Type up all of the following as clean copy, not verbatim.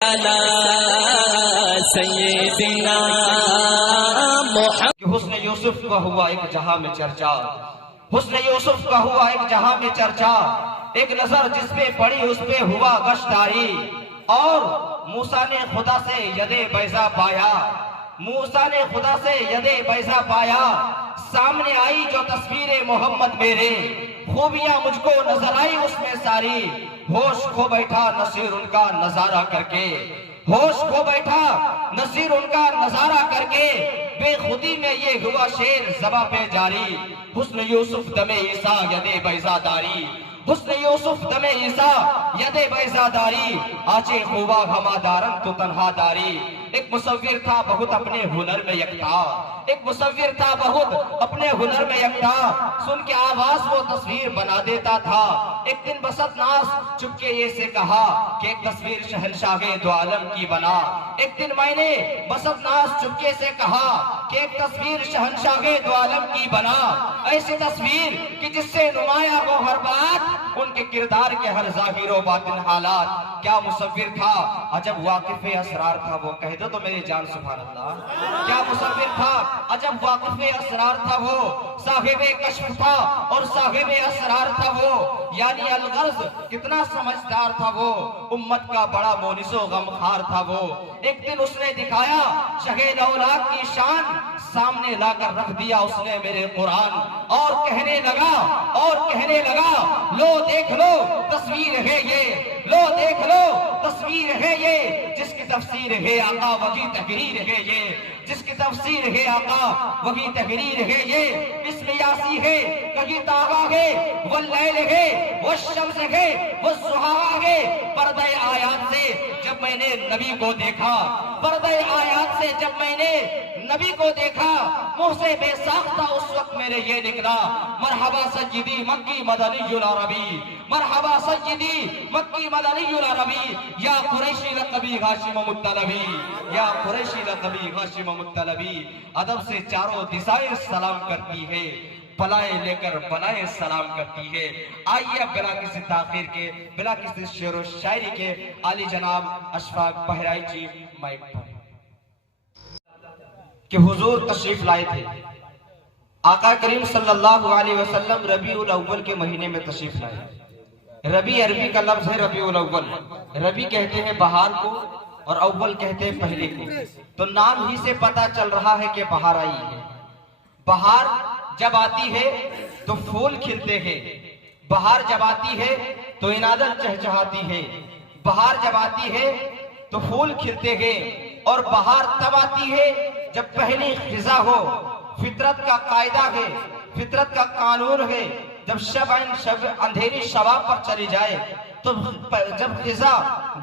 हुस्न यूसुफ का हुआ एक जहां में चर्चा, हुस्न यूसुफ का हुआ एक जहां में चर्चा, एक नजर जिस पे पड़ी उस पे हुआ गश्तारी। और मूसा ने खुदा से यदे बैजा पाया, मूसा ने खुदा से यदे बैजा पाया। सामने आई जो तस्वीर मोहम्मद मेरे, खूबियां मुझको नजर आई उसमें सारी। होश खो बैठा नसीर उनका नजारा करके, होश खो बैठा नसीर उनका नजारा करके। बेखुदी में ये हुआ शेर ज़बां पे जारी। हुस्न यूसुफ दमे ईसा यदे बैजादारी, हुस्न यूसुफ दमे ईसा यदे बैजादारी। आचे खुबा हमादारन तो तन्हादारी। एक मुसव्विर था बहुत अपने हुनर में यकता, एक मुसव्विर था बहुत अपने हुनर में यकता। सुन के आवाज वो तस्वीर बना देता था। एक दिन बसत नास चुपके ये से कहा कि एक तस्वीर शहंशाहे दो आलम की बना। एक दिन मैंने बसत नास चुपके से कहा कि एक तस्वीर शहंशाहे दो आलम की बना। ऐसी तस्वीर कि जिससे नुमाया हो हर बात, उनके किरदार के हर ज़ाहिर बातिन हालात। क्या मुसव्विर था, अजब वाकिफ़े असरार था वो, कह दो तो मेरी जान सुभान अल्लाह। क्या मुसव्विर था, अजब वाकिफ़े असरार था वो, साहिबे कश्फ था और साहिबे असरार था वो। यानी अलगर्ज कितना समझदार था वो, उम्मत का बड़ा मोनिसो गमखार था वो। एक दिन उसने दिखाया शहे औलाद की शान, सामने लाकर रख दिया उसने मेरे कुरान। और कहने लगा लो देख लो तस्वीर है ये, लो देख लो तस्वीर है ये। जिसकी तफसीर है आका वही तहरीर है ये, जिसकी तफसीर है आका वही तहरीर है ये। इसमें यासी है कहीं तागा है, वो लैल है, वो शम्स है, वो सुहागा है। पर्दे आयात से जब मैंने नबी को देखा, पर्दे आयात से जब मैंने नबी को देखा, मुंह से बेसाख्ता उस वक्त मेरे ये निकला, मरहबा सय्यदी मक्की मदनीयुल अरबी, मरहबा सय्यदी मक्की मदनीयुल अरबी। या कुरैशी लक़बी हाशिम मुत्तलबी, या कुरैशी लक़बी हाशिम मुत्तलबी। अदब से चारों दिशाएं सलाम करती है, बलाए लेकर बलाए सलाम करती है। आइए बिना किसी ताखीर के, बिना किसी शेर व शायरी के, आली जनाब अशफाक बहराई जी माइक पर कि हुजूर तशरीफ लाए थे। आका करीम सल्लल्लाहु अलैहि वसल्लम रबीउल अव्वल के महीने में तशरीफ लाए। रबी अरबी का लफ्ज है रबीउल अव्वल। रबी कहते हैं बहार को और अव्वल कहते हैं पहले को। तो नाम ही से पता चल रहा है कि बहार आई है। बहार जब आती है तो फूल खिलते हैं, बहार जब आती है तो इनादत चहचहाती है, बहार जब आती है तो फूल खिलते हैं। और बहार तब आती है जब पहली खिजा हो। फितरत का कायदा है, फितरत का कानून है, जब शब अंधेरी शबाब पर चली जाए, तो जब खिजा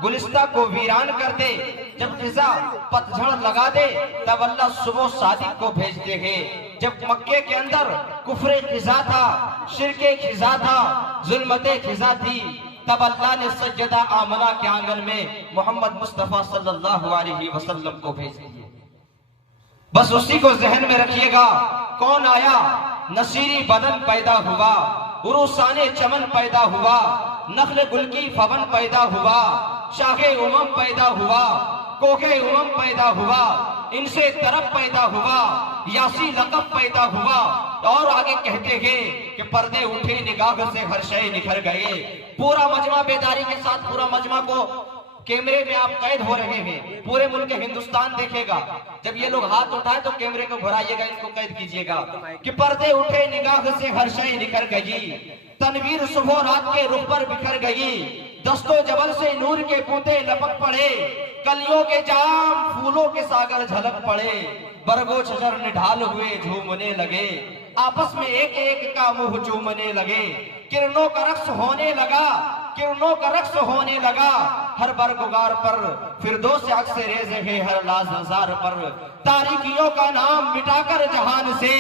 गुलिस्ता को वीरान कर दे, जब खिजा पतझड़ लगा दे, तब अल्लाह सुबह सादिक को भेजते हैं। जब मक्के के अंदर कुफरे खिजा था, शिरके खिजा था, जुल्मते खिजा थी, तब अल्लाह ने सज्जदा आमना के आंगन में मोहम्मद मुस्तफा सल्लल्लाहु अलैहि वसल्लम को भेज दिए। बस उसी को जहन में रखिएगा। कौन आया, नसीरी बदन पैदा हुआ, उरूसाने चमन पैदा हुआ, नखल गुल की फवन पैदा हुआ, शाहे उमम पैदा हुआ, कोके उमम पैदा हुआ, इनसे तरफ पैदा हुआ, यासी लकब पैदा हुआ। और आगे कहते हैं कि पर्दे उठे निगाह से हर शय निखर गए। पूरा मजमा बेदारी के साथ, पूरा मजमा को कैमरे में आप कैद हो रहे हैं, पूरे मुल्क हिंदुस्तान देखेगा। जब ये लोग हाथ उठाए तो कैमरे को घुराइएगा, इनको कैद कीजिएगा कि पर्दे उठे निगाह से हर शय निखर गई, तनवीर सुबह रात के रुख पर बिखर गई, दस्तो जबल से नूर के बूंदे लपक पड़े, कलियों के जाम फूलों के सागर झलक पड़े, बरगो शजर निढाल हुए झूमने लगे, आपस में एक एक का मुंह चूमने लगे, किरणों का रक्स होने लगा, किरणों का रक्स होने लगा, हर बरगुगार पर फिरदौस अक्स रेज़ है हर लाज नज़ार पर। तारीकियों का नाम मिटाकर जहान से,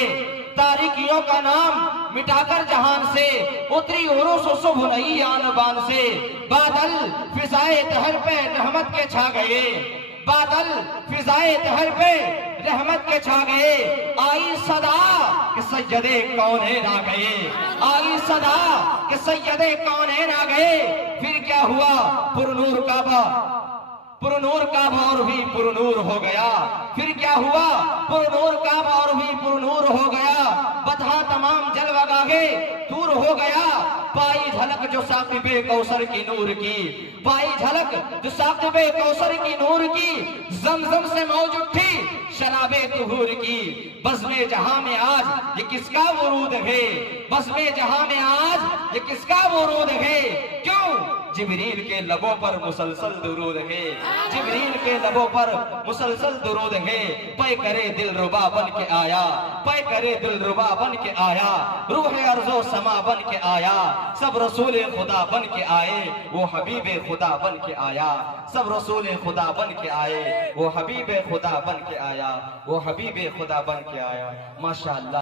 तारीकियों का नाम मिटाकर जहान से, उतरी उरूस सुबह नई आन बान से, बादल फिजाए तहर पे रहमत के छा गए, बादल फिजाए तहर पे रहमत के छा गए। आई सदा कि सैयदे कौनैन आ गए, आई सदा कि सैयदे कौनैन आ गए। फिर क्या हुआ, पुरनूर काबा पुरनूर काबा और भी पुरनूर हो गया। फिर क्या हुआ? पुरनूर काबा और भी पुरनूर हो गया। बदहा तमाम जलवागाहे दूर हो गया। पाई झलक जो साकिबे कौसर की नूर की, पाई झलक जो साकिबे कौसर की नूर की, जमजम से मौज उठी शराबे तुहूर की। बज़्मे जहां में आज ये किसका वरूद है? बज़्मे जहां में आज ये किसका वरूद है? क्यों? जिब्रील के लबों पर मुसलसल दुरूद है। जिब्रील के लबों पर मुसलसल दुरूद है। पै करे दिल रुबा बन के आया, पै करे दिल रुबा बन के आया, रूह अर्ज़ो समा बन के आया। सब रसूल खुदा बन के आए, वो हबीब खुदा बन के आया। सब रसूल खुदा बन के आए, वो हबीब खुदा बन के आया, वो हबीब खुदा बन के आया। माशाअल्लाह।